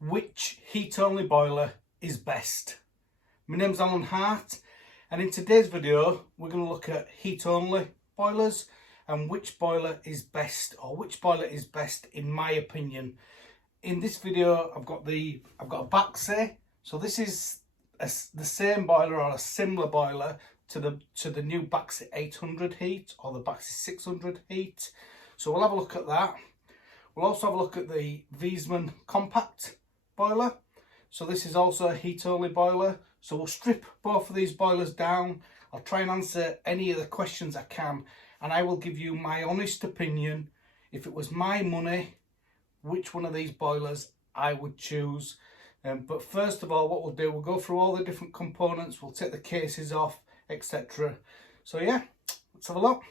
which heat only boiler is best. My name's Alan Hart, and in today's video we're going to look at heat only boilers and which boiler is best, or which boiler is best in my opinion. In this video I've got a Baxi, so this is the same boiler or a similar boiler to the new Baxi 800 heat or the Baxi 600 heat. So we'll have a look at that. We'll also have a look at the Viessmann compact boiler. So this is also a heat only boiler. So we'll strip both of these boilers down. I'll try and answer any of the questions I can, and I will give you my honest opinion. If it was my money, which one of these boilers I would choose. But first of all, what we'll do, we'll go through all the different components, we'll take the cases off, etc. So yeah, let's have a look.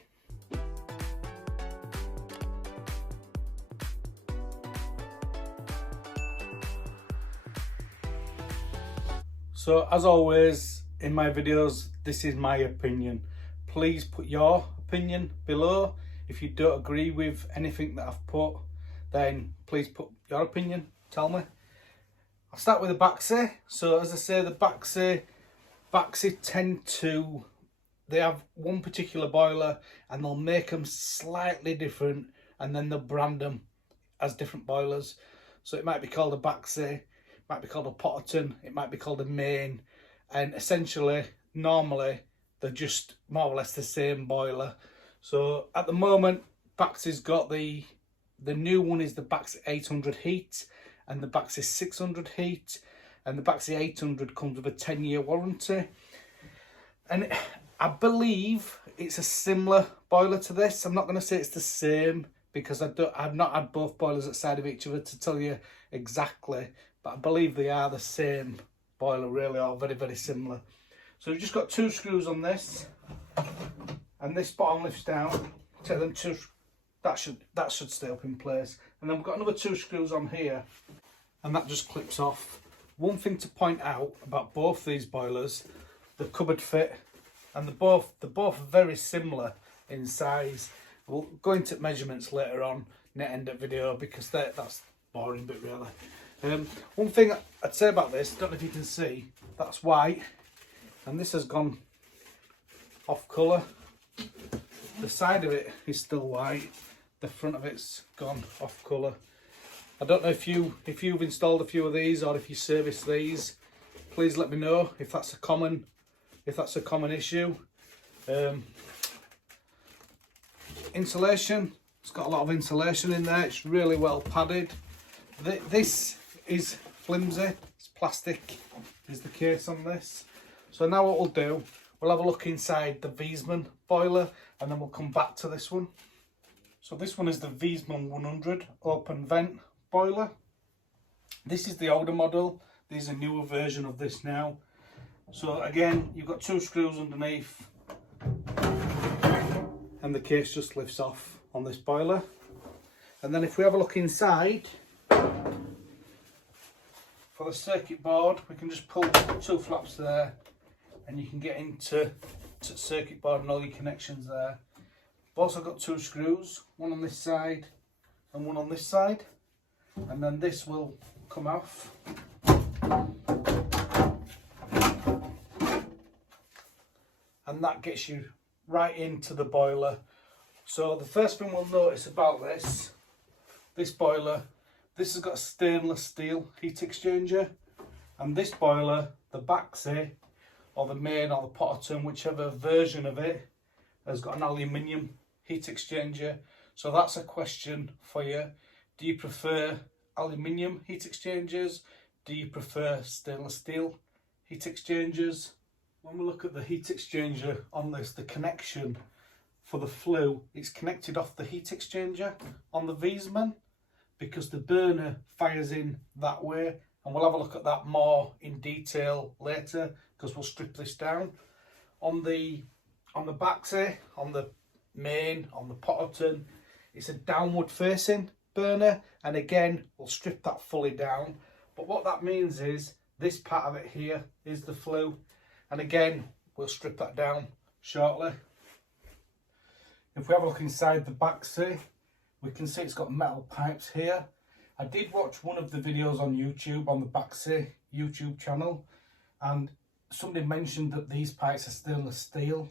So as always in my videos, this is my opinion. Please put your opinion below. If you don't agree with anything that I've put, then please put your opinion, tell me. I'll start with the Baxi. So as I say, the Baxi tend to, they have one particular boiler and they'll make them slightly different and then they'll brand them as different boilers. So it might be called a Baxi, might be called a Potterton, it might be called a main, and essentially normally they're just more or less the same boiler. So at the moment Baxi's got the new one is the Baxi 800 heat and the Baxi 600 heat, and the Baxi 800 comes with a 10-year warranty, and I believe it's a similar boiler to this. I'm not going to say it's the same because I've not had both boilers outside of each other to tell you exactly, but I believe they are the same boiler really, or very, very similar. So we've just got two screws on this, and this bottom lifts down. Take them two, that should stay up in place, and then we've got another two screws on here, and that just clips off. One thing to point out about both these boilers, the cupboard fit, and they're both very similar in size. We'll go into measurements later on in the end of the video because that's boring bit really. One thing I'd say about this, don't know if you can see, that's white, and this has gone off colour. The side of it is still white, the front of it's gone off colour. I don't know if you've installed a few of these or if you service these. Please let me know if that's a common issue. Insulation, it's got a lot of insulation in there. It's really well padded. This is flimsy. It's plastic. Is the case on this. So now what we'll do, we'll have a look inside the Viessmann boiler, and then we'll come back to this one. So this one is the Viessmann 100 open vent boiler. This is the older model. There's a newer version of this now. So again, you've got two screws underneath, and the case just lifts off on this boiler. And then if we have a look inside, for the circuit board, we can just pull two flaps there, and you can get into circuit board and all your connections there. I've also got two screws, one on this side and one on this side, and then this will come off. And that gets you right into the boiler. So the first thing we'll notice about this boiler, this has got a stainless steel heat exchanger, and this boiler, the Baxi or the main or the Potterton, whichever version of it, has got an aluminium heat exchanger. So that's a question for you. Do you prefer aluminium heat exchangers? Do you prefer stainless steel heat exchangers? When we look at the heat exchanger on this, the connection for the flue, it's connected off the heat exchanger on the Viessmann because the burner fires in that way, and we'll have a look at that more in detail later because we'll strip this down. On the Baxi, on the main, on the Potterton, it's a downward facing burner, and again we'll strip that fully down. But what that means is this part of it here is the flue, and again we'll strip that down shortly. If we have a look inside the Baxi, we can see it's got metal pipes here, I did watch one of the videos on YouTube, on the Baxi YouTube channel, and somebody mentioned that these pipes are stainless steel.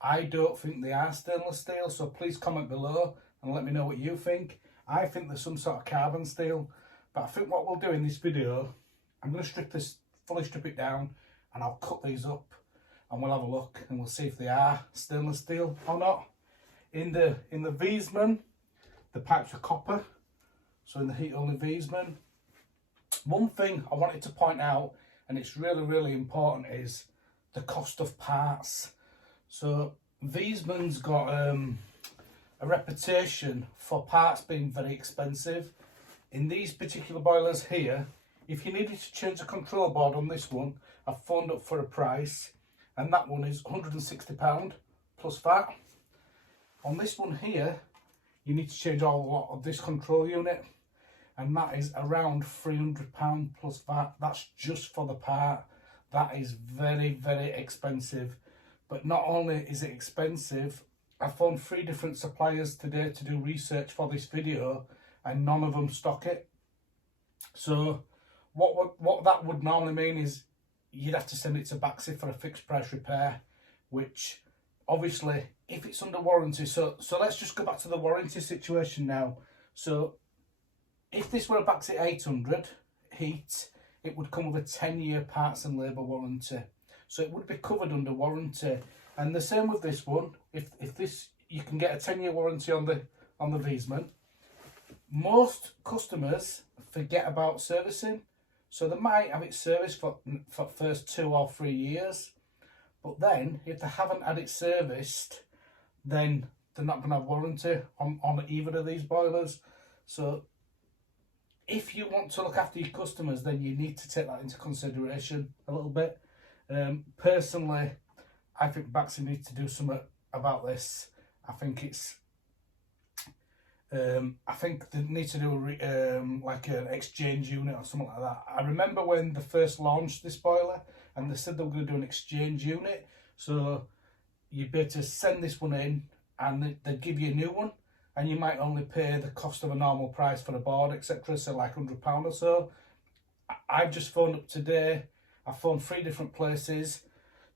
I don't think they are stainless steel, so please comment below and let me know what you think. I think there's some sort of carbon steel, but I think what we'll do in this video, I'm going to fully strip it down, and I'll cut these up and we'll have a look and we'll see if they are stainless steel or not. In the Viessmann, the pipes are copper, so in the heat only Viessmann. One thing I wanted to point out, and it's really important, is the cost of parts. So Viessmann's got a reputation for parts being very expensive. In these particular boilers here, if you needed to change the control board on this one, I've phoned up for a price, and that one is £160 plus VAT. On this one here, you need to change all lot of this control unit, and that is around £300 plus VAT. That's just for the part. That is very expensive. But not only is it expensive, I found 3 different suppliers today to do research for this video, and none of them stock it. So what that would normally mean is you'd have to send it to Baxi for a fixed price repair, which obviously if it's under warranty, so let's just go back to the warranty situation now. So if this were a Baxi 800 heat, it would come with a 10-year parts and labour warranty, so it would be covered under warranty. And the same with this one. If this, you can get a 10-year warranty on the Viessmann. Most customers forget about servicing, so they might have it serviced for first 2 or 3 years, but then if they haven't had it serviced, then they're not going to have warranty on either of these boilers. So if you want to look after your customers, then you need to take that into consideration a little bit. Personally, I think Baxi needs to do something about this. I think it's I think they need to do like an exchange unit or something like that. I remember when they first launched this boiler, and they said they were going to do an exchange unit, so you'd be able to send this one in and they'd give you a new one, and you might only pay the cost of a normal price for the board, etc., so like £100 or so. I've just phoned up today. I phoned 3 different places.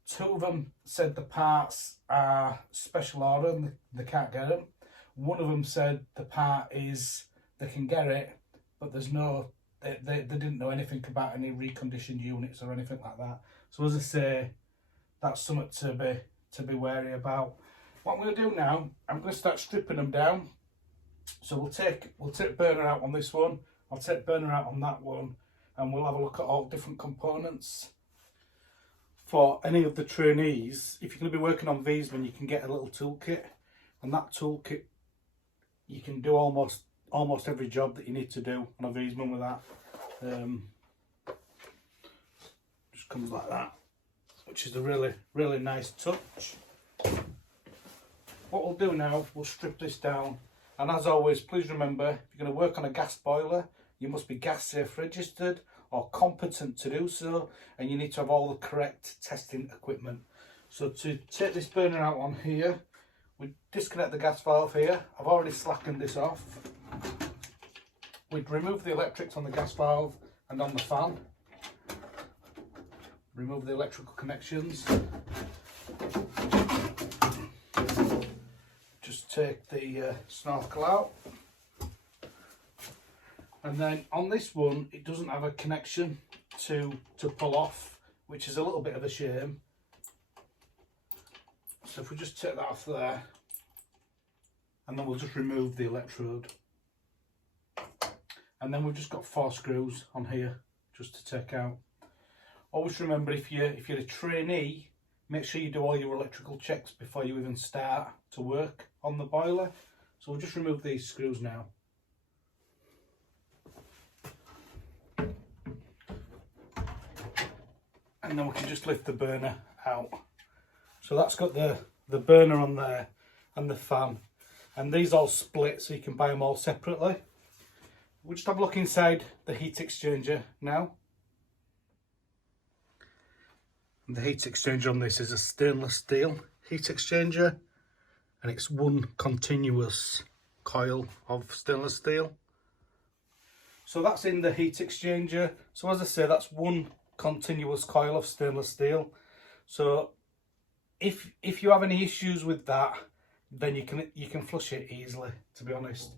2 of them said the parts are special order and they can't get them. One of them said the part is, they can get it, but there's no, they didn't know anything about any reconditioned units or anything like that. So as I say, that's something to be wary about. What I'm going to do now, I'm going to start stripping them down. So we'll take burner out on this one, I'll take burner out on that one, and we'll have a look at all different components. For any of the trainees, if you're going to be working on Viessmann, you can get a little toolkit, and that toolkit, you can do almost every job that you need to do on a Viessmann with that. Just comes like that, which is a really nice touch. What we'll do now, we'll strip this down, and as always, please remember, if you're going to work on a gas boiler, you must be gas safe registered or competent to do so, and you need to have all the correct testing equipment. So to take this burner out on here, we disconnect the gas valve here. I've already slackened this off. We'd remove the electrics on the gas valve and on the fan. Remove the electrical connections. Just take the snorkel out. And then on this one, it doesn't have a connection to pull off, which is a little bit of a shame. So if we just take that off there, and then we'll just remove the electrode. And then we've just got 4 screws on here just to take out. Always remember, if you're a trainee, make sure you do all your electrical checks before you even start to work on the boiler. So we'll just remove these screws now. And then we can just lift the burner out. So that's got the burner on there and the fan, and these all split, so you can buy them all separately. We'll just have a look inside the heat exchanger now. And the heat exchanger on this is a stainless steel heat exchanger, and it's 1 continuous coil of stainless steel. So that's in the heat exchanger. So as I say, that's one continuous coil of stainless steel. So if you have any issues with that, then you can flush it easily, to be honest.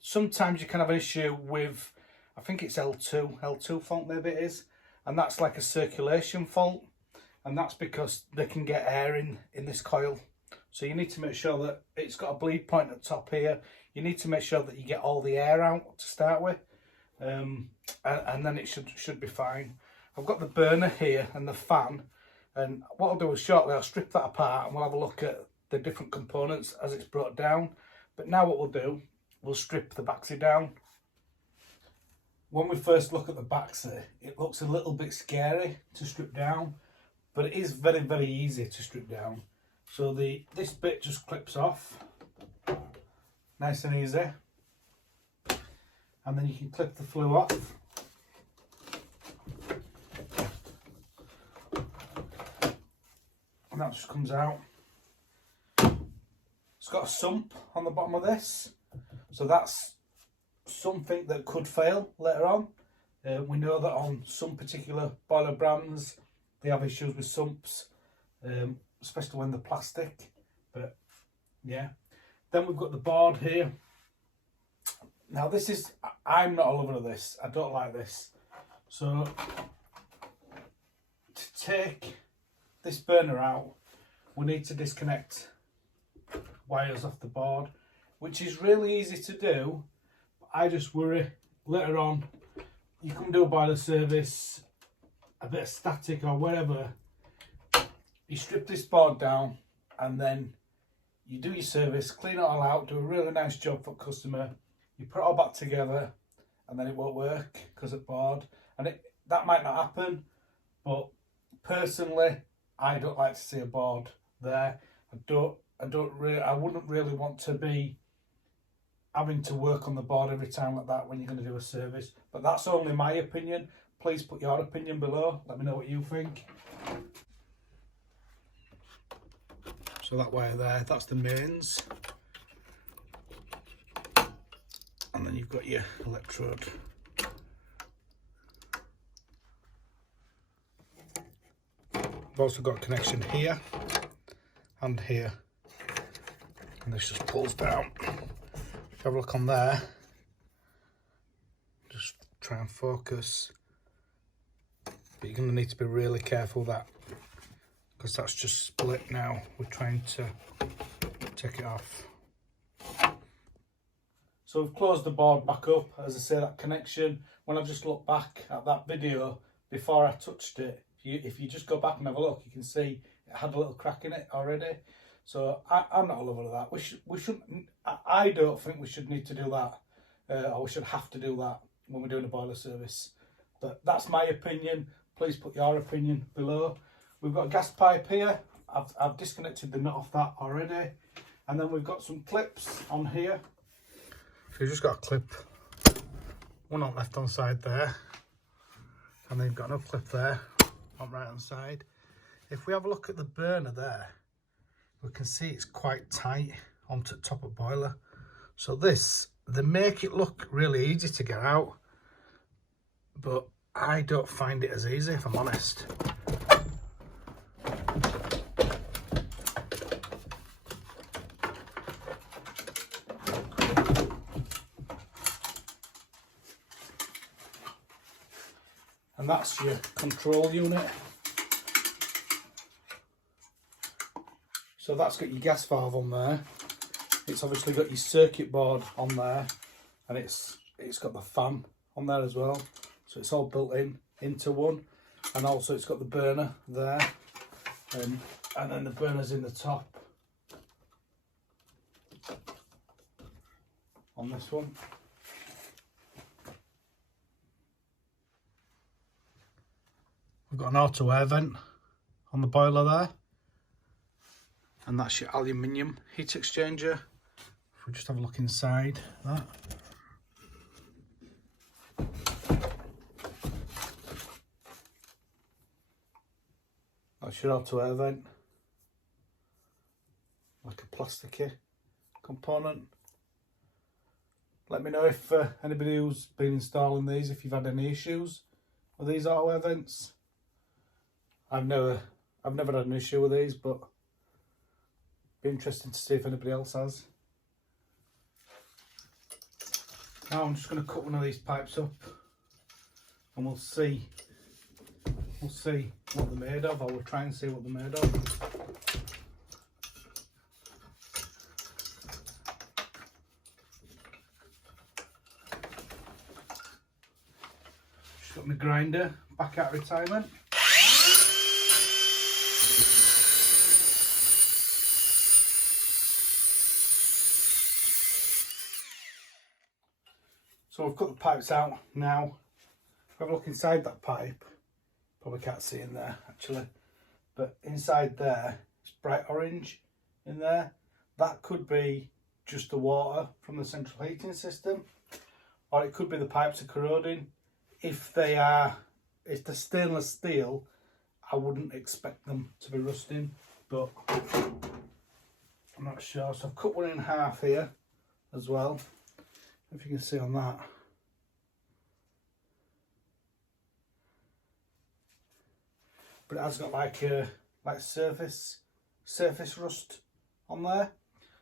Sometimes you can have an issue with, I think it's L2 fault maybe it is, and that's like a circulation fault, and that's because they can get air in this coil. So you need to make sure that it's got a bleed point at the top here. You need to make sure that you get all the air out to start with, and then it should be fine. I've got the burner here and the fan, and what I'll do is shortly I'll strip that apart and we'll have a look at the different components as it's brought down. But now what we'll do, we'll strip the Baxi down. When we first look at the Baxi, it looks a little bit scary to strip down, but it is very, very easy to strip down. So this bit just clips off, nice and easy, and then you can clip the flue off. And that just comes out. It's got a sump on the bottom of this, so that's something that could fail later on. We know that on some particular boiler brands they have issues with sumps, especially when they're plastic. But yeah, then we've got the board here. Now this is, I'm not a lover of this, I don't like this. So to take this burner out, we need to disconnect wires off the board, which is really easy to do. I just worry later on, you come do a boiler service, a bit of static or whatever, you strip this board down and then you do your service, clean it all out, do a really nice job for customer, you put it all back together and then it won't work because it's bored. And that might not happen, but personally I don't like to see a board there. I wouldn't really want to be having to work on the board every time like that when you're going to do a service. But that's only my opinion. Please put your opinion below. Let me know what you think. So that wire there, that's the mains. And then you've got your electrode. I've also got a connection here and here. And this just pulls down. If you have a look on there, just try and focus. But you're going to need to be really careful that, because that's just split now. We're trying to take it off. So we've closed the board back up. As I say, that connection, when I just look back at that video before I touched it, if you just go back and have a look, you can see it had a little crack in it already. So I'm not a lover of that. We shouldn't. I don't think we should need to do that, or we should have to do that when we're doing a boiler service. But that's my opinion. Please put your opinion below. We've got a gas pipe here. I've disconnected the nut off that already, and then we've got some clips on here. So you've just got a clip, one on left hand side there, and then you've got another clip there on right hand side. If we have a look at the burner there, we can see it's quite tight onto the top of the boiler. So they make it look really easy to get out, but I don't find it as easy, if I'm honest. And that's your control unit. So that's got your gas valve on there. It's obviously got your circuit board on there, and it's got the fan on there as well. So it's all built into one, and also it's got the burner there, and then the burner's in the top on this one. We've got an auto air vent on the boiler there, and that's your aluminium heat exchanger. If we just have a look inside that. That's your auto air vent, like a plasticky component. Let me know if anybody who's been installing these, if you've had any issues with these auto air vents. I've never had an issue with these, but be interesting to see if anybody else has. Now I'm just going to cut one of these pipes up, and we'll see what they're made of, or we'll try and see what they're made of. Just got my grinder back out of retirement. So I've cut the pipes out now. If I have a look inside that pipe, probably can't see in there actually, but inside there it's bright orange in there. That could be just the water from the central heating system, or it could be the pipes are corroding. If they're stainless steel, I wouldn't expect them to be rusting, but I'm not sure. So I've cut one in half here as well, if you can see on that. But it has got like surface rust on there.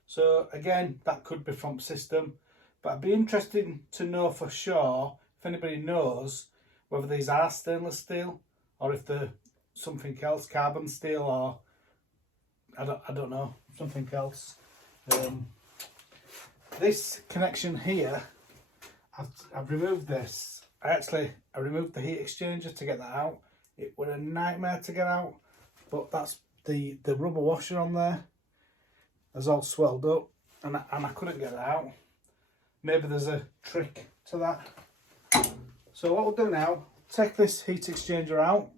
So again, that could be from system, but it'd be interesting to know for sure if anybody knows whether these are stainless steel or if they're something else, carbon steel, or I don't know, something else. This connection here, I've removed this. I removed the heat exchanger to get that out. It was a nightmare to get out, but that's the rubber washer on there has all swelled up, and I couldn't get it out. Maybe there's a trick to that. So what we'll do now, take this heat exchanger out.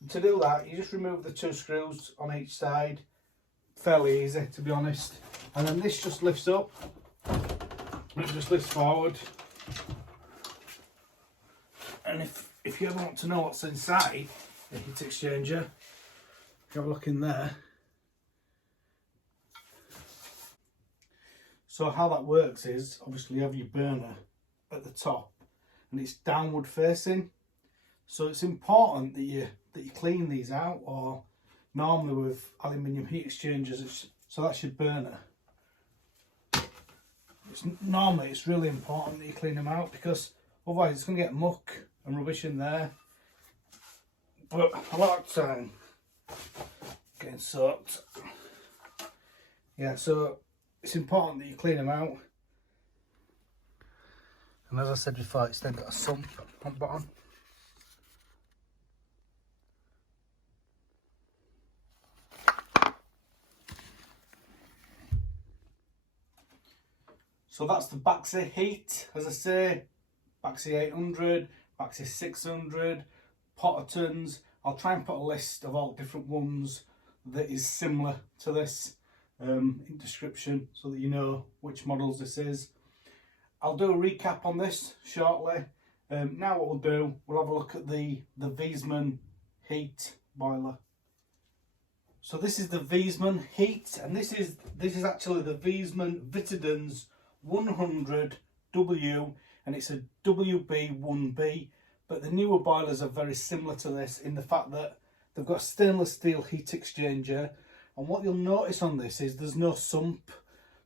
And to do that, you just remove the 2 screws on each side. Fairly easy, to be honest. And then this just lifts up. It just lifts forward. And if you ever want to know what's inside the heat exchanger, if you have a look in there. So how that works is, obviously you have your burner at the top and it's downward facing. So it's important that you clean these out, or normally with aluminium heat exchangers, so that's your burner. Normally it's really important that you clean them out, because otherwise it's going to get muck and rubbish in there. But a lot of time getting soaked. Yeah, so it's important that you clean them out. And as I said before, it's then got a sump on the bottom. So that's the Baxi heat, as I say, Baxi 800, Baxi 600, Pottertons. I'll try and put a list of all different ones that is similar to this in description, so that you know which models this is. I'll do a recap on this shortly. Now what we'll do, we'll have a look at the Viessmann heat boiler. So this is the Viessmann heat, and this is actually the Viessmann Vitodens 100W, and it's a WB1B, but the newer boilers are very similar to this in the fact that they've got a stainless steel heat exchanger, and what you'll notice on this is there's no sump.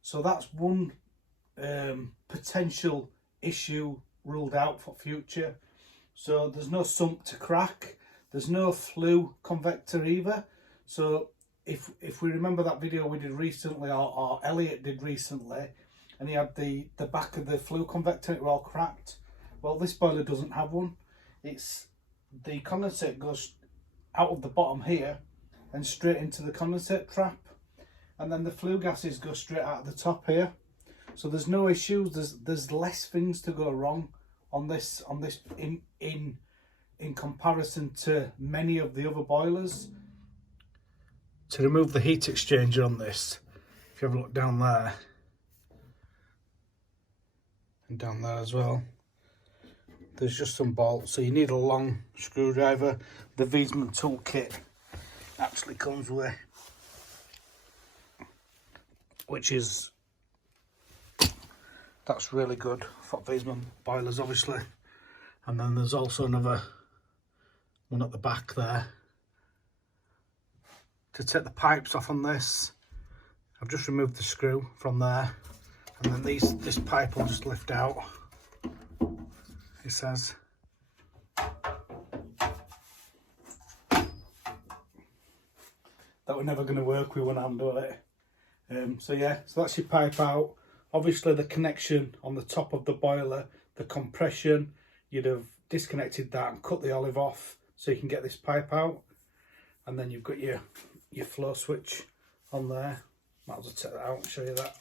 So that's one potential issue ruled out for future. So there's no sump to crack, there's no flue convector either. So if we remember that video we did recently, or Elliot did recently, and he had the back of the flue convector, it were all cracked. Well, this boiler doesn't have one. It's the condensate goes out of the bottom here and straight into the condensate trap, and then the flue gases go straight out of the top here. So there's no issues. There's less things to go wrong on this in comparison to many of the other boilers. To remove the heat exchanger on this, if you have a look down there and down there as well, there's just some bolts, so you need a long screwdriver. The Viessmann toolkit actually comes with, which is That's really good for Viessmann boilers, obviously. And then there's also another one at the back there. To take the pipes off on this, I've just removed the screw from there, and then this pipe will just lift out, it says. That we're never going to work with one hand on it. So yeah, so that's your pipe out. Obviously the connection on the top of the boiler, the compression, you'd have disconnected that and cut the olive off so you can get this pipe out. And then you've got your flow switch on there. Might as well take that out and show you that.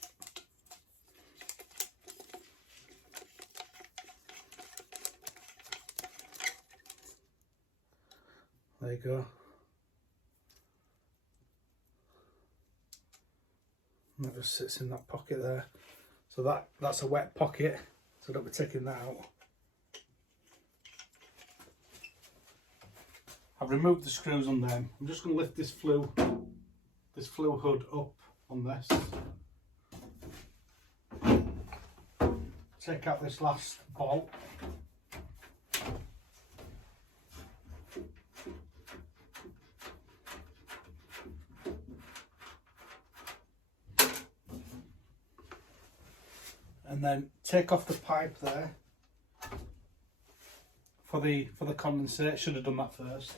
There you go. And that just sits in that pocket there. So that's a wet pocket, so don't be taking that out. I've removed the screws on them. I'm just going to lift this flue hood up on this. Take out this last bolt. And then take off the pipe there for the condensate. Should have done that first.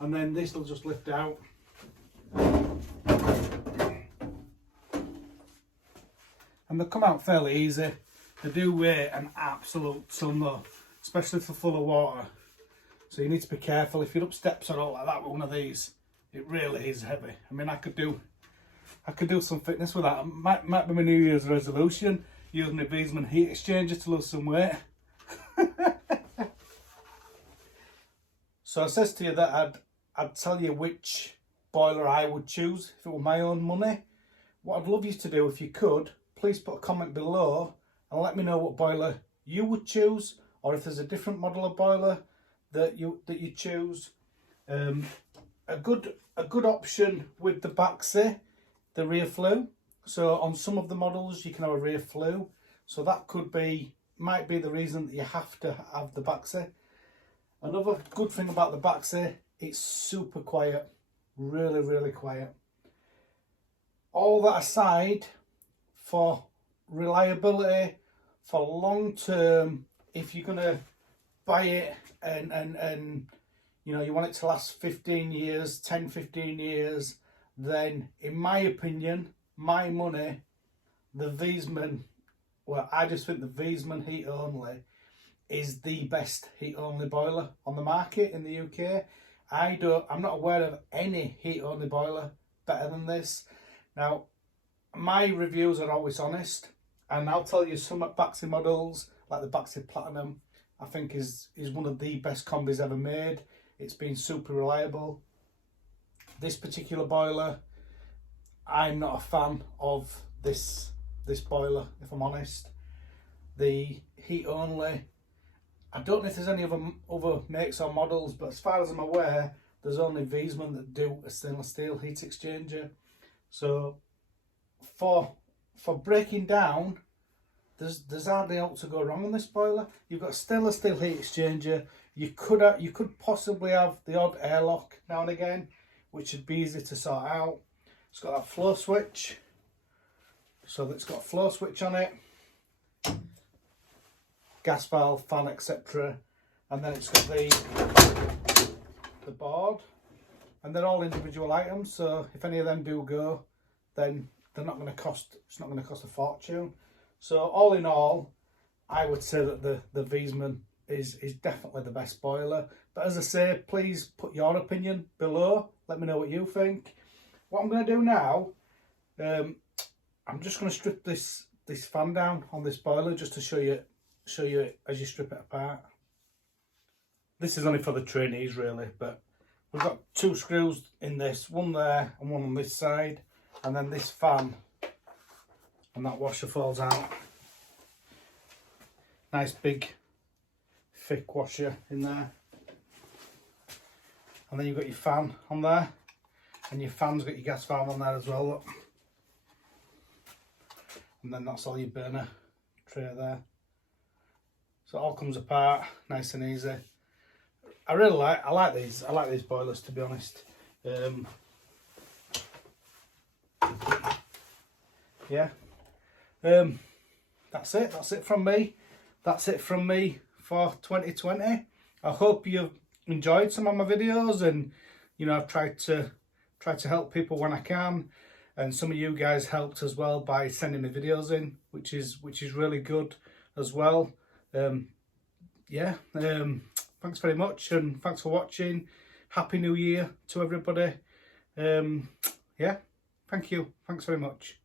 And then this will just lift out. And they come out fairly easy. They do weigh an absolute ton though, especially if they're full of water. So you need to be careful. If you're up steps or all like that with one of these, it really is heavy. I mean, I could do some fitness with that. It might be my New Year's resolution, using a Viessmann heat exchanger to lose some weight. So I says to you that I'd tell you which boiler I would choose if it were my own money. What I'd love you to do, if you could, please put a comment below and let me know what boiler you would choose, or if there's a different model of boiler that you choose. A good option with the Baxi, the rear flue. So on some of the models you can have a rear flue. So that might be the reason that you have to have the Baxi. Another good thing about the Baxi, it's super quiet, really, really quiet. All that aside, for reliability, for long term, if you're gonna buy it and you know you want it to last 15 years, 10-15 years, then in my opinion, my money, the Viessmann, well, I just think the Viessmann heat only is the best heat only boiler on the market in the UK. I'm not aware of any heat only boiler better than this. Now, my reviews are always honest, and I'll tell you some Baxi models, like the Baxi Platinum, I think is one of the best combis ever made. It's been super reliable. This particular boiler, I'm not a fan of this boiler, if I'm honest. The heat only, I don't know if there's any other makes or models, but as far as I'm aware, there's only Viessmann that do a stainless steel heat exchanger. So for breaking down, there's hardly out to go wrong on this boiler. You've got a stainless steel heat exchanger. You could possibly have the odd airlock now and again, which would be easy to sort out. It's got that flow switch, so it's got a flow switch on it, gas valve, fan, etc. And then it's got the board, and they're all individual items. So if any of them do go, then they're not going to cost. It's not going to cost a fortune. So all in all, I would say that the Viessmann is definitely the best boiler. But as I say, please put your opinion below. Let me know what you think. What I'm going to do now, I'm just going to strip this fan down on this boiler just to show you as you strip it apart. This is only for the trainees really, but we've got 2 screws in this, one there and one on this side, and then this fan and that washer falls out. Nice big thick washer in there, and then you've got your fan on there, and your fan's got your gas valve on there as well, look. And then that's all your burner tray there. So it all comes apart nice and easy. I like these boilers, to be honest. Yeah. That's it from me. That's it from me for 2020. I hope you've enjoyed some of my videos, and you know, I've tried to help people when I can, and some of you guys helped as well by sending me videos in, which is really good as well. Thanks very much, and thanks for watching. Happy New Year to everybody. Yeah, thank you. Thanks very much.